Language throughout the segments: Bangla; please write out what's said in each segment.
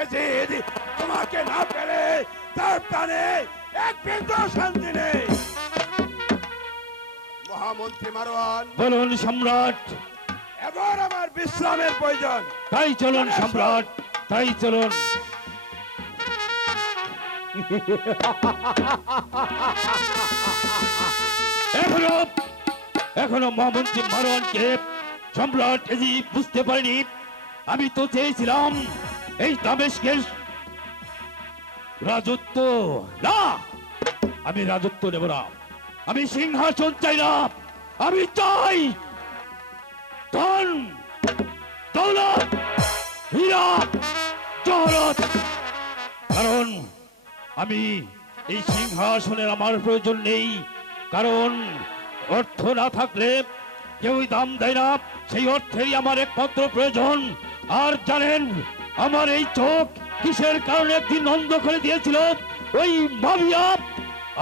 এজিদ, তোমাকে না পেলে তার প্রাণে এক বিন্দু শান্তি নেই। মহামন্ত্রী মারওয়ান, বলুন সম্রাট। এবার আমার বিশ্রামের প্রয়োজন। তাই চলুন সম্রাট, তাই চলুন। এখনো এখনো মহামন্ত্রী মারওয়ানকে সম্রাট এজিদ বুঝতে পারেনি। আমি তো চেয়েছিলাম এই দামেস্কের রাজত্ব। না, আমি রাজত্ব নেব না, আমি সিংহাসন চাই না। আমি চাই ধন, দৌলত, হীরা, জহরত। কারণ আমি এই সিংহাসনের আমার প্রয়োজন নেই। কারণ অর্থ না থাকলে কেউই দাম দেয় না, সেই অর্থেরই আমার একমাত্র প্রয়োজন। আর জানেন আমার এই চোখ কিসের কারণে একদিন অন্ধ করে দিয়েছিল? ওই মাবিয়া।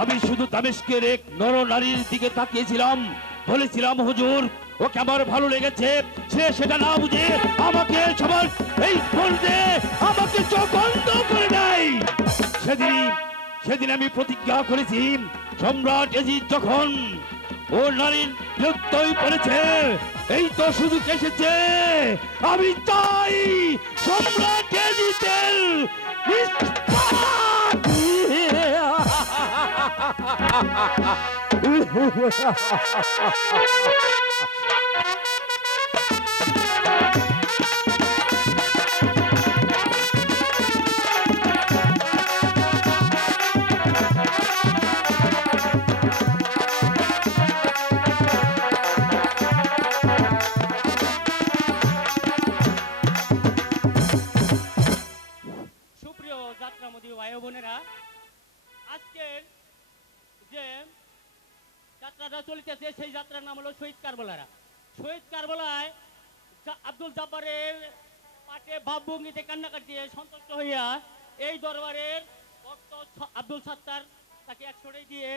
আমি শুধু দামেস্কের এক নর নারীর দিকে তাকিয়েছিলাম, বলেছিলাম হুজুর ওকে আমার ভালো লেগেছে। সে সেটা না বুঝে আমাকে সবার এই বলতে আমাকে চোখ অন্ধ করে দেয়। সেদিন আমি প্রতিজ্ঞা করেছি, সম্রাট এজিদ যখন ও নারীর বিরক্তই পড়েছে, এই তো সুযোগ এসেছে। আমি চাই সম্রাট এজিদের নিস্তার। সুপ্রিয় যাত্রামোদী ভাই বোনেরা, আজকের যে যাত্রাটা চলিতেছে সেই যাত্রার নাম হলো শহীদ কারবালারা। শহীদ কারবালায় আব্দুল জব্বারের পাটে ভাবভঙ্গিতে কান্নাকাটি দিয়ে সন্তুষ্ট হইয়া এই দরবারের ভক্ত আব্দুল সাত্তার তাকে 100 দিয়ে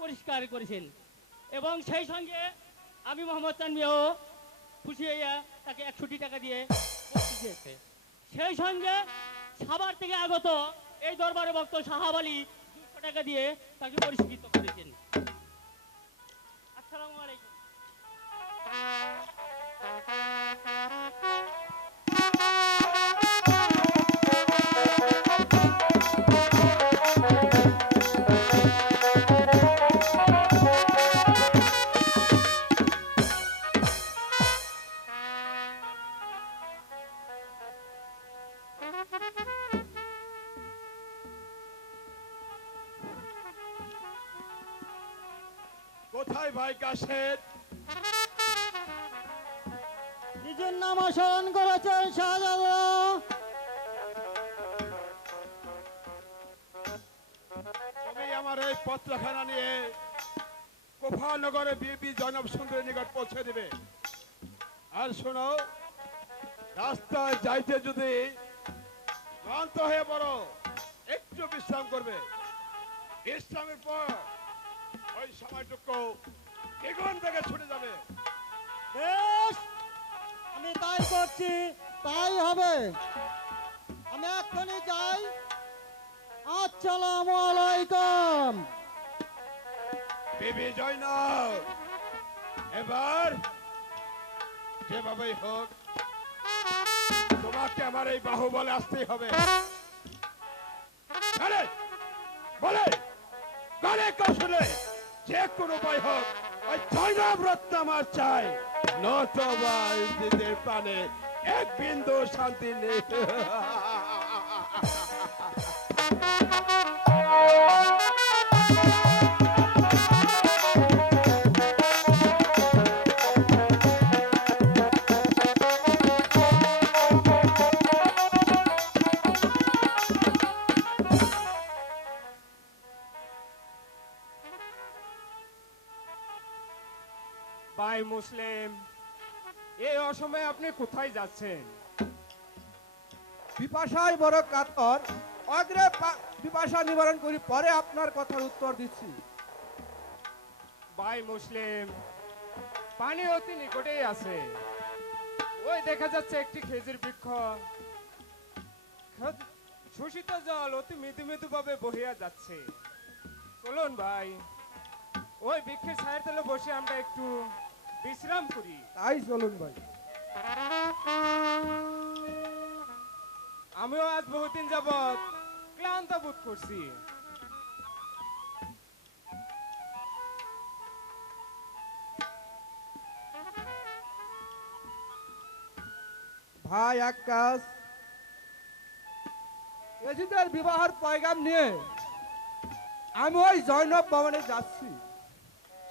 পরিষ্কার করেছেন, এবং সেই সঙ্গে আমি মোহাম্মদ তানভীরও খুশি হইয়া তাকে 100 টাকা দিয়ে বক্তৃতা দিয়েছে। সেই সঙ্গে সাভার থেকে আগত এই দরবারে ভক্ত সাহাব আলী 200 টাকা দিয়ে তাকে পুরস্কৃত করেছেন। আসসালামু আলাইকুম। কোথায় ভাই কাশেদ? নিজের নাম স্মরণ করেছেন শাহজালাল। তুমি আমার এই পত্রখানা নিয়ে কোফানগরে বিবি জয়নব সুন্দরের নিকট পৌঁছে দিবে। আর শোনো, রাস্তায় যাইতে যদি ক্লান্ত হয়ে পড়ো, একটু বিশ্রাম করবে। বিশ্রামের পর ওই সময়টুকু এখান থেকে ছুটে যাবে। বেশ, আমি তাই করছি, তাই হবে। আমি এক্ষুনি যাই। আসসালামু আলাইকুম। বিবি জয়নব, এবার যেভাবেই হোক তোমাকে আমার এই বাহুবলে আসতেই হবে। বলে বলে বলে কৌশলে যে কোনো উপায় হোক ওই জয়নব রত্ন আমার চাই, নতবা দিদের প্রাণে এক বিন্দু শান্তি নেই। ভাই মুসলিম, এই অসময়ে আপনি কোথায় যাচ্ছেন? পিপাসায় বড় কাতর, অগ্রে পিপাসা নিবারণ করি, পরে আপনার কথার উত্তর দিচ্ছি। ভাই মুসলিম, পানি অতি নিকটেই আছে। ওই দেখা যাচ্ছে একটি খেজুর বৃক্ষ। শোষিত জল অতি মৃদু মৃদু ভাবে বহিয়া যাচ্ছে। চলুন ভাই, ওই বৃক্ষের ছায়ের তলে বসে আমরা একটু বিশ্রাম করি। তাই চলুন ভাই। আমিও আজ বহুদিন যাবৎ ক্লান্ত বোধ করছি। ভাই আকাশ, এজিদের বিবাহের পয়গাম নিয়ে আমি ওই জয়নব ভবনে যাচ্ছি।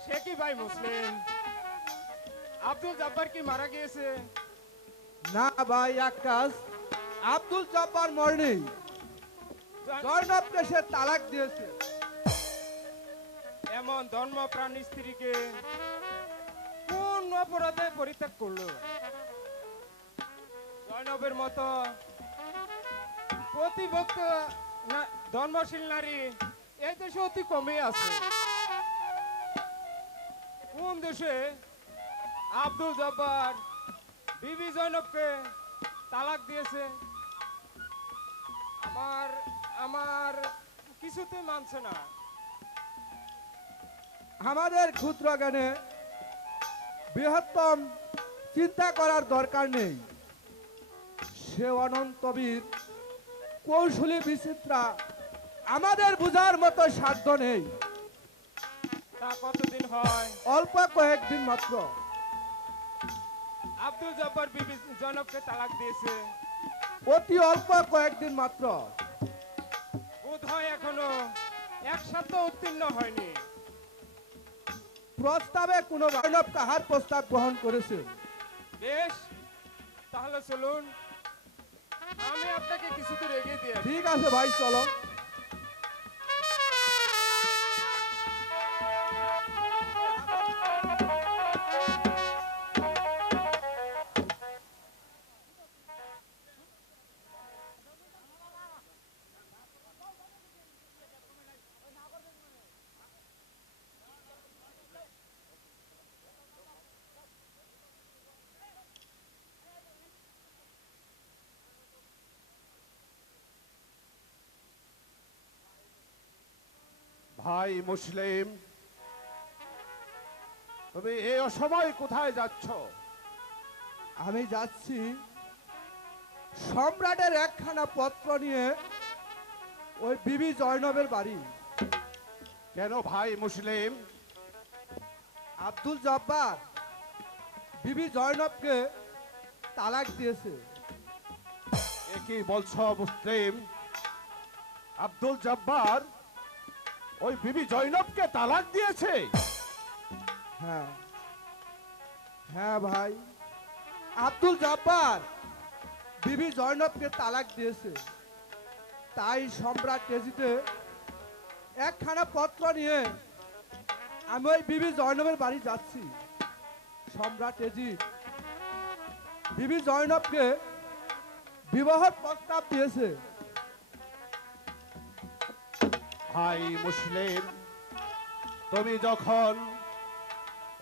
সে কি ভাই মুসলিম, আব্দুল জব্বার কি মারা গিয়েছে? না ভাই আকাশ, আব্দুল জব্বার মরনি, জয়নবকে সে তালাক দিয়েছে। এমন ধর্মপ্রাণ স্ত্রীকে কোন অপরাধে পরিত্যাগ করলো? জয়নবের মতো প্রতিভক্ত ধর্মশীল নারী এই দেশে অতি কমই আছে। কোন দেশে আব্দুল জব্বার বিবি জয়নবকে তালাক দিয়েছে? আমার আমার কিছুতে মানছে না। আমাদের ক্ষুদ্র জ্ঞানে বৃহত্তম চিন্তা করার দরকার নেই। সে অনন্তবীর কৌশলী বিচিত্রা আমাদের বুঝার মতো সাধ্য নেই। তা কতদিন হয়? অল্প কয়েকদিন মাত্র। আব্দুল জব্বার বিবি জয়নবকে তালাক দিয়েছে, অতি অল্প কয়েকদিন মাত্র। বোধ হয় এখনো এক সপ্তাহ উত্তীর্ণ হয়নি। প্রস্তাবে কোনো জয়নব কাহার প্রস্তাব গ্রহণ করেছে? বেশ, তাহলে চলুন, আমি আপনাকে কিছু দূর এগিয়ে দিয়ে আসি। ঠিক আছে ভাই, চলো। ভাই মুসলিম, তুমি এই অসময় কোথায় যাচ্ছ? আমি যাচ্ছি সম্রাটের একখানা পত্র নিয়ে ওই বিবি জয়নবের বাড়ি। কেন ভাই মুসলিম? আব্দুল জব্বার বিবি জয়নবকে তালাক দিয়েছে। এ কি বলছো মুসলিম? আব্দুল জব্বার ওই বিবি জয়নবকে তালাক দিয়েছে? হ্যাঁ হ্যাঁ ভাই, আব্দুল জব্বার বিবি জয়নবকে তালাক দিয়েছে। তাই সম্রাট টেজিতে একখানা পত্র নিয়ে আমি ওই বিবি জয়নবের বাড়ি যাচ্ছি। সম্রাট টেজি বিবি জয়নবকে বিবাহের প্রস্তাব দিয়েছে। ভাই মুসলিম, তুমি যখন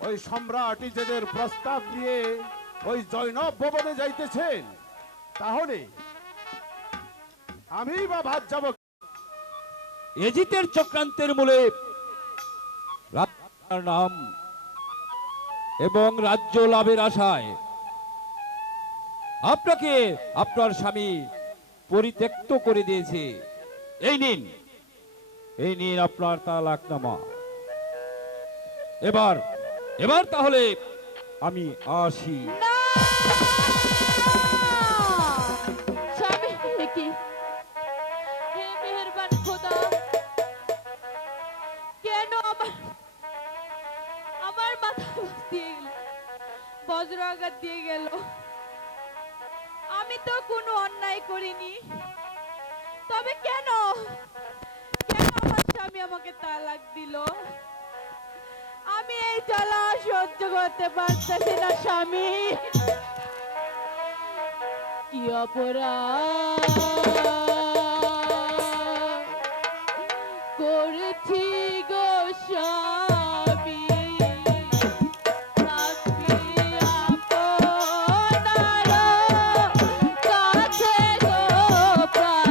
ওই সম্রাট নিজেদের প্রস্তাব নিয়ে ওই জয়নব ভবনে যাইতেছেন, তাহলে আমি বা ভাত যাব? এজিতের চক্রান্তের মূলে রাজার নাম এবং রাজ্য লাভের আশায় আপনাকে আপনার স্বামী পরিত্যক্ত করে দিয়েছে। এই নিন, এই নিন আপনার তালাকনামা। এবার এবার তাহলে আমি আসি। স্বামী কি হে মেহেরবান খোদা, কেন আমার মাথা দিয়ে গেল, বজ্রাঘাত দিয়ে গেল? আমি তো কোনো অন্যায় করিনি, তবে কেন কেন আমার স্বামী আমাকে তালাক দিল? আমি এই জ্বালা সহ্য করতে পারতেছি না স্বামী। কি অপরাধ করেছি গো স্বামী, থাকবি আপনার কাছে গো প্রাণ।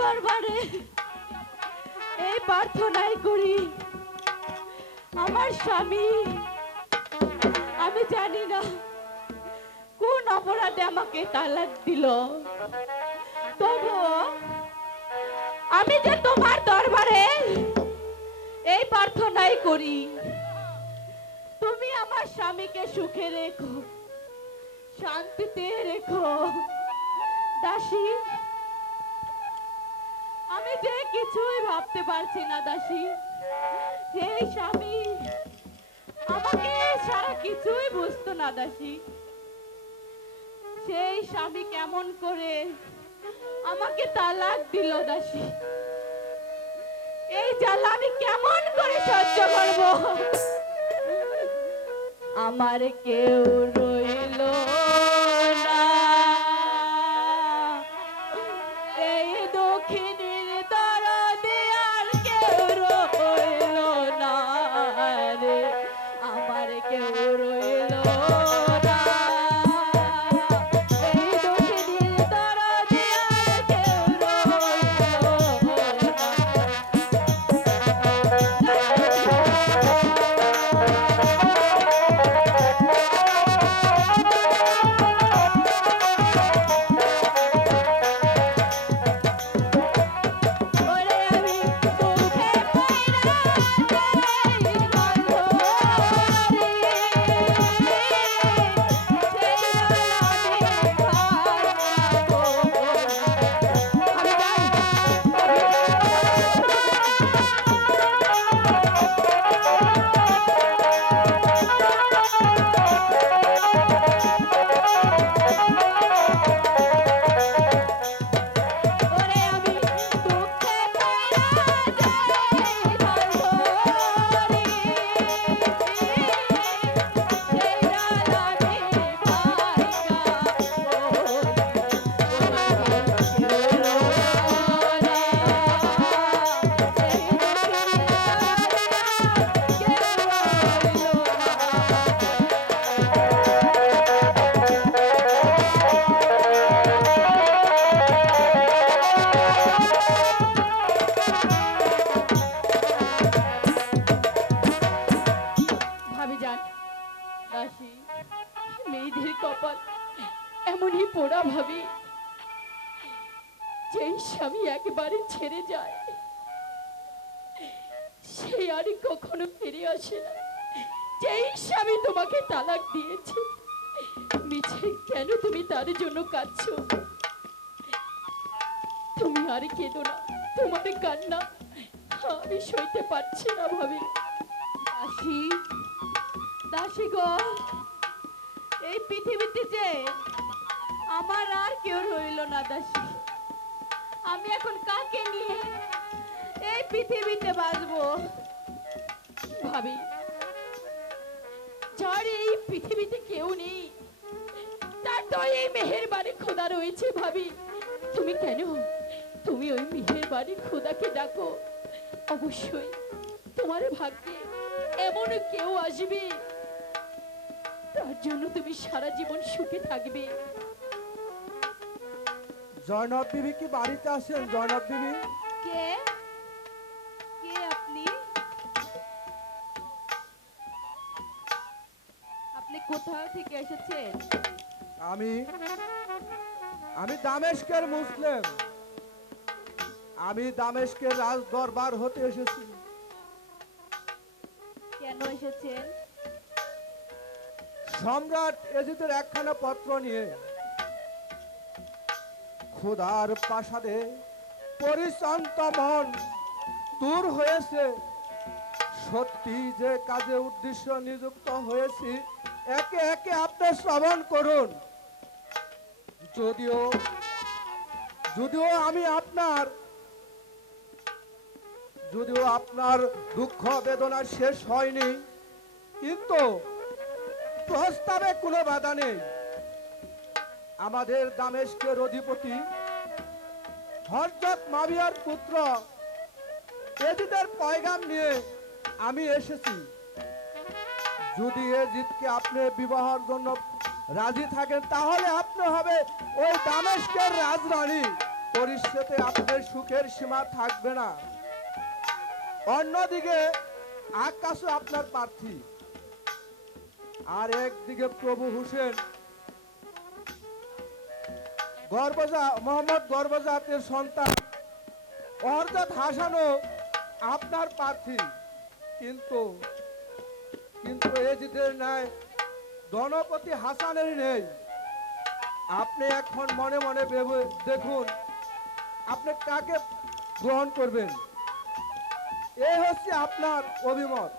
দরবারে এই প্রার্থনাই করি, আমার স্বামী, আমি জানি না কোন অপরাধে আমাকে তালাক দিল, তবু আমি যে তোমার দরবারে এই প্রার্থনাই করি, তুমি আমার স্বামীকে সুখে রেখো, শান্তিতে রেখো। দাসী, আমি যে কিছুই ভাবতে পারছি না দাসী, এই স্বামী আমাকে সারা কিছুই বুঝতো না দাসী, সেই স্বামী কেমন করে আমাকে তালাক দিল দাসী, এই জ্বালা আমি কেমন করে সহ্য করব? আমার কেউ রইল না এই দক্ষিণের দরদে, আর কেউ রইল না রে, আমার কেউ রইল না এই দক্ষিণের দরদে, আর কেউ রইল ওরে আমি দুঃখে পয়রা যাই গন্ধরে, সেই আলাদে ভাঙাবো। আমি ওরে আমি দুঃখে পয়রা যাই গন্ধরে, সেই আলাদে ভাবি যান দাসী, মেয়েদের কপাল এমনই পোড়া ভাবি, যেই স্বামী একবারে ছেড়ে যায় সেই আর কখনো ফিরে আসে না। যেই স্বামী তোমাকে তালাক দিয়েছে, মিছে কেন তুমি তার জন্য কাঁদছো? তুমি আর কেঁদো না, তোমার কান্না আমি সইতে পারছি না ভাবি। দাসী, দাসী গো, এই পৃথিবীতে যে আমার আর কেউ রইল না দাসী, আমি এখন কাকে নিয়ে এই পৃথিবীতে বাঁচবো? ভাবি, যার এই পৃথিবীতে কেউ নেই, তার তো এই মেহেরবাড়ি খোদা রয়েছে। ভাবি, তুমি কেন তুমি ওই মেহেরবাড়ি খোদাকে ডাকো, অবশ্যই তোমার ভাগ্যে এমন কেউ আসবে, তার জন্য তুমি সারা জীবন সুখে থাকবে। জয়নব বিবি কি বাড়িতে আছেন? জয়নব বিবি, কে কে আপনি? আপনি কোথা থেকে এসেছেন? আমি আমি দামেস্কের মুসলিম, আমি দামেস্কের রাজ দরবার হতে এসেছি। কেন এসেছেন? সম্রাট এজিদের একখানা পত্র নিয়ে। খোদার প্রাসাদে পরিশান্ত মন দূর হয়েছে, সত্যি যে কাজে উদ্দেশ্য নিযুক্ত হয়েছি, একে একে আপনি শ্রবণ করুন। যদিও যদিও আমি আপনার দুঃখ বেদনা শেষ হয়নি, কিন্তু প্রস্তাবে কোনো বাধা নেই। আমাদের দামেস্কের অধিপতি হযরত মাবিয়ার পুত্র এজিদের পয়গাম নিয়ে আমি এসেছি। যদি এজিদকে আপনি বিবাহের জন্য রাজি থাকেন, তাহলে আপনি হবে ওই দামেস্কের রাজরানী। ভবিষ্যতে আপনার সুখের সীমা থাকবে না। অন্যদিকে আকাশও আপনার প্রার্থী, আর একদিকে প্রভু হোসেন মোহাম্মদ গর্বজাতের সন্তান অর্জাত হাসানও আপনার প্রার্থী। কিন্তু কিন্তু এজিদের ন্যায় গণপতি হাসানের নেই। আপনি এখন মনে মনে ভেবে দেখুন আপনি কাকে গ্রহণ করবেন। এই হচ্ছে আপনার অভিমত।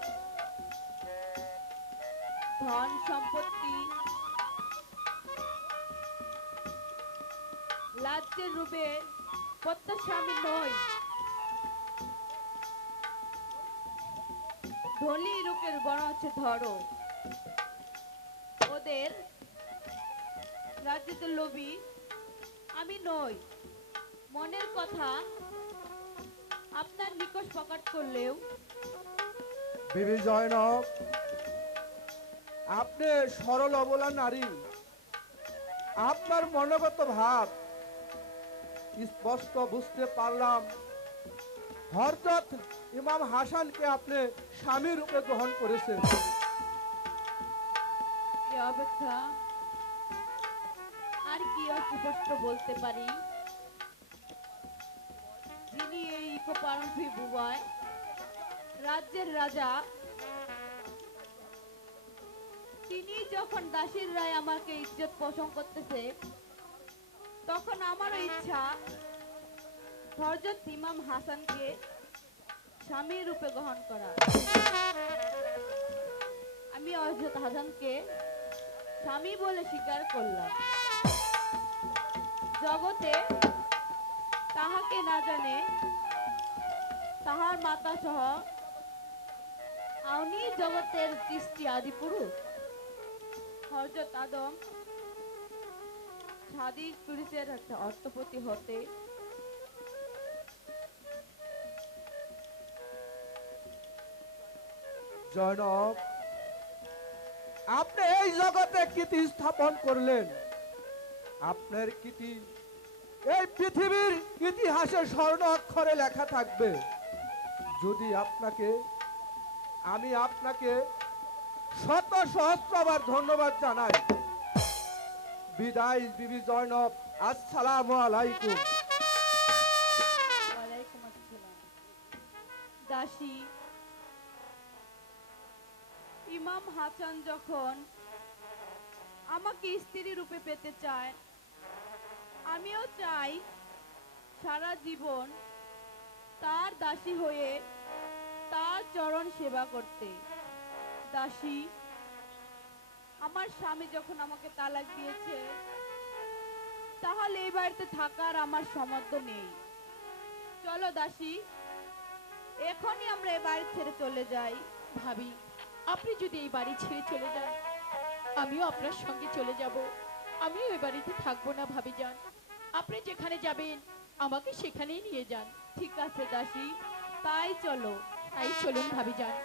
ধন সম্পত্তি রাজ্যের রূপে প্রত্যাশা আমি নই। ধনী লোকের গণ হচ্ছে ধরো, ওদের রাজ্যের লোভী আমি নই। মনের কথা আপনার নিকট প্রকাশ করলেও বিবি জয়নব, আপনি সরল অবলা নারী। আপনার মনোগত ভাব স্পষ্ট বুঝতে পারলাম। হযরত ইমাম হাসানকে আপনি স্বামী রূপে গ্রহণ করেছেন। এ অপেক্ষা আর কি স্পষ্ট বলতে পারি? যিনি এই ইকোপারম্ভি বুবায় রাজ্যের রাজা, তিনি যখন দাসীর রায় আমাকে ইজ্জত পোষণ করতেছে, তখন আমারও ইচ্ছা হযরত ইমাম হাসানকে স্বামী রূপে গ্রহণ করা। আমি হযরত হাসানকে স্বামী বলে স্বীকার করলাম। জগতে তাহাকে না জানে তাহার মাতা সহ আপনি জগতের সৃষ্টি আদি পুরুষ হযরত আদম ছাদি পুরুষের অর্থপতি হতে জয়নব, আপনি এই জগতে কীর্তি স্থাপন করলেন। আপনার কীর্তি এই পৃথিবীর ইতিহাসে স্বর্ণ অক্ষরে লেখা থাকবে। যদি আমি আপনাকে শত সহস্রবার ধন্যবাদ জানাই। বিদায় বিবি জয়নব, আসসালামু আলাইকুম। ওয়ালাইকুম আসসালাম। দাসী, ইমাম হাসান যখন আমাকে স্ত্রী রূপে পেতে চায়, আমিও চাই সারা জীবন তার দাসী হয়ে তার চরণ সেবা করতে। দাসী, আমার স্বামী যখন আমাকে তালাক দিয়েছে, তাহলে এই বাড়িতে থাকার আমার সামর্থ্য নেই। চলো দাসী, এখনই আমরা এই বাড়ি ছেড়ে চলে যাই। ভাবি, আপনি যদি এই বাড়ি ছেড়ে চলে যান, আমিও আপনার সঙ্গে চলে যাব। আমিও এই বাড়িতে থাকবো না ভাবি যান। আপনি যেখানে যাবেন আমাকে সেখানেই নিয়ে যান। ঠিক আছে দাসী, তাই চলো। তাই চলুন ভাবি যান।